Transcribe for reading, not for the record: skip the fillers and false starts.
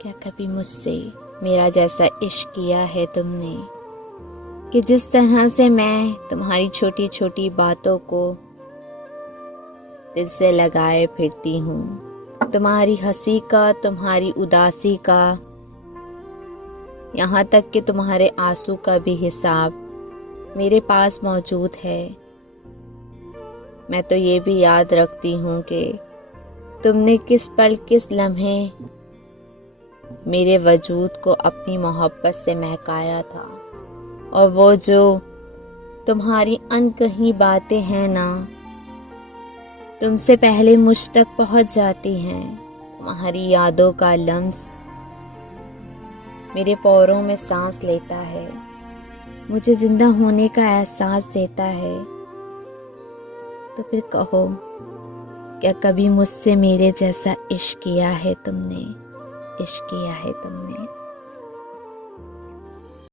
क्या कभी मुझसे मेरा जैसा इश्क किया है तुमने, कि जिस तरह से मैं तुम्हारी छोटी छोटी बातों को दिल से लगाए फिरती हूँ, तुम्हारी हंसी का, तुम्हारी उदासी का, यहाँ तक कि तुम्हारे आंसू का भी हिसाब मेरे पास मौजूद है। मैं तो ये भी याद रखती हूँ कि तुमने किस पल किस लम्हे मेरे वजूद को अपनी मोहब्बत से महकाया था। और वो जो तुम्हारी अनकही बातें हैं ना, तुमसे पहले मुझ तक पहुंच जाती हैं। तुम्हारी यादों का लम्स मेरे पौरों में सांस लेता है, मुझे जिंदा होने का एहसास देता है। तो फिर कहो, क्या कभी मुझसे मेरे जैसा इश्क किया है तुमने, इश्क किया है तुमने।